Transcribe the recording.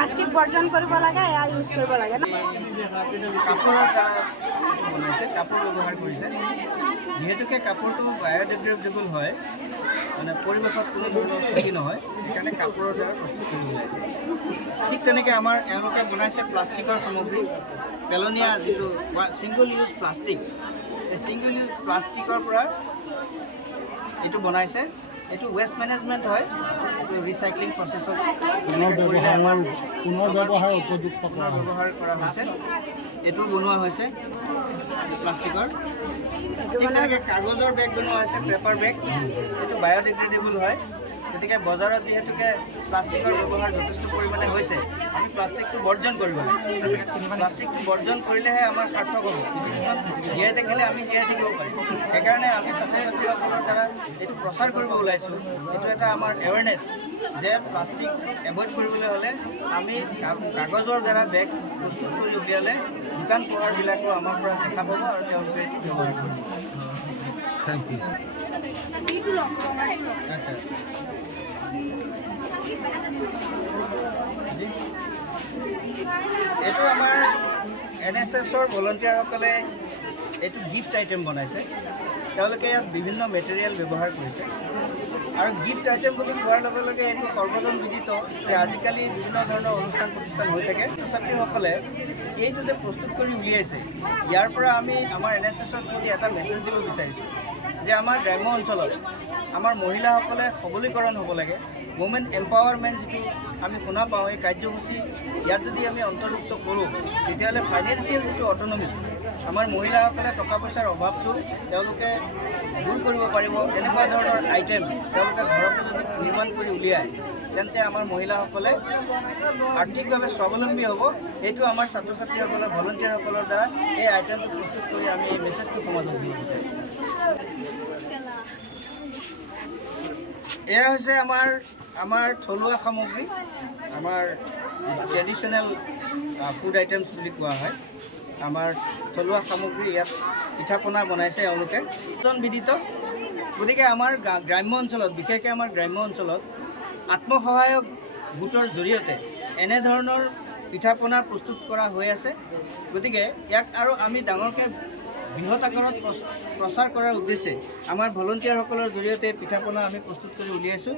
Plastic বৰ্জন কৰিব লাগে, এয়া ইউজ কৰিব লাগে ন। কাপোৰৰ দ্বাৰা বনাইছে, কাপোৰ ব্যৱহাৰ কৰিছে। যিহেতুকে কাপোৰটো বায়'ডিগ্ৰেডেবল হয়, মানে পৰিৱেশত কোনো ধৰণৰ ক্ষতি নহয়, সেইকাৰণে কাপোৰৰ দ্বাৰা প্ৰস্তুত কৰি ওলাইছে। ঠিক তেনেকৈ এওঁলোকে বনাইছে প্লাষ্টিকৰ সামগ্ৰী, পেলনীয়া যিটো ছিংগল ইউজ প্লাষ্টিক, এই ছিংগল ইউজ প্লাষ্টিকৰ পৰা এইটো বনাইছে। এইটো ৱেষ্ট মেনেজমেণ্ট হয়, এইটো ৰিচাইক্লিং প্ৰচেছত পুনৰ ব্যৱহাৰ কৰা হৈছে। এইটো বনোৱা হৈছে প্লাষ্টিকৰ। ঠিক তেনেকৈ কাগজৰ বেগ বনোৱা হৈছে, পেপাৰ বেগ। এইটো বায়'ডিগ্ৰেডেবল হয়, গতিকে বজাৰত যিহেতুকে প্লাষ্টিকৰ ব্যৱহাৰ যথেষ্ট পৰিমাণে হৈছে, আমি প্লাষ্টিকটো বৰ্জন কৰিব লাগে। প্লাষ্টিকটো বৰ্জন কৰিলেহে আমাৰ সাৰ্থক হ'ব, পৃথিৱীখন জীয়াই থাকিলে আমি জীয়াই থাকিব পাৰিম। সেইকাৰণে আমি ছাত্ৰ ছাত্ৰীসকলৰ দ্বাৰা এইটো প্ৰচাৰ কৰিব ওলাইছোঁ। এইটো এটা আমাৰ এৱেৰনেছ যে প্লাষ্টিক এভইড কৰিবলৈ হ'লে আমি কাগজৰ দ্বাৰা বেগ প্ৰস্তুত কৰি উলিয়ালে দোকান পোহাৰবিলাকো আমাৰ পৰা দেখা পাব আৰু তেওঁলোকে এইটো ব্যৱহাৰ কৰিব। Thank you. আচ্ছা, এইটো আমাৰ NSSৰ ভলণ্টিয়াৰসকলে এইটো গিফ্ট আইটেম বনাইছে। তেওঁলোকে ইয়াত বিভিন্ন মেটেৰিয়েল ব্যৱহাৰ কৰিছে আৰু গিফ্ট আইটেম বুলি কোৱাৰ লগে লগে এইটো সৰ্বজন বিদিত যে আজিকালি বিভিন্ন ধৰণৰ অনুষ্ঠান প্ৰতিষ্ঠান হৈ থাকে। ছাত্ৰীসকলে এইটো যে প্ৰস্তুত কৰি উলিয়াইছে, ইয়াৰ পৰা আমি আমাৰ NSSৰ থ্ৰুদি এটা মেছেজ দিব বিচাৰিছোঁ যে আমাৰ গ্ৰাম্য অঞ্চলত আমাৰ মহিলাসকলে সবলীকৰণ হ'ব লাগে। ওমেন এম্পাৱাৰমেণ্ট যিটো আমি শুনা পাওঁ, এই কাৰ্যসূচী ইয়াত যদি আমি অন্তৰ্ভুক্ত কৰোঁ, তেতিয়াহ'লে ফাইনেন্সিয়েল যিটো অট'নমি, আমাৰ মহিলাসকলে টকা পইচাৰ অভাৱটো তেওঁলোকে দূৰ কৰিব পাৰিব। এনেকুৱা ধৰণৰ আইটেম তেওঁলোকে ঘৰতে যদি নিৰ্মাণ কৰি উলিয়ায়, তেন্তে আমাৰ মহিলাসকলে আৰ্থিকভাৱে স্বাৱলম্বী হ'ব। এইটো আমাৰ ছাত্ৰ ছাত্ৰীসকলৰ ভলণ্টিয়াৰসকলৰ দ্বাৰা এই আইটেমটো প্ৰস্তুত কৰি আমি এই মেছেজটো সমাজত দিব বিচাৰিছোঁ। এয়া হৈছে আমাৰ থলুৱা সামগ্ৰী, আমাৰ ট্ৰেডিশ্যনেল ফুড আইটেমছ বুলি কোৱা হয়। আমাৰ থলুৱা সামগ্ৰী, ইয়াত পিঠা পনা বনাইছে এওঁলোকে, বিদিত। গতিকে আমাৰ গ্ৰাম্য অঞ্চলত, বিশেষকৈ আমাৰ গ্ৰাম্য অঞ্চলত আত্মসহায়ক গোটৰ জৰিয়তে এনেধৰণৰ পিঠা পনা প্ৰস্তুত কৰা হৈ আছে। গতিকে ইয়াক আৰু আমি ডাঙৰকৈ বৃহৎ আকাৰত প্ৰচাৰ কৰাৰ উদ্দেশ্যে আমাৰ ভলণ্টিয়াৰসকলৰ জৰিয়তে পিঠা পনা আমি প্ৰস্তুত কৰি উলিয়াইছোঁ।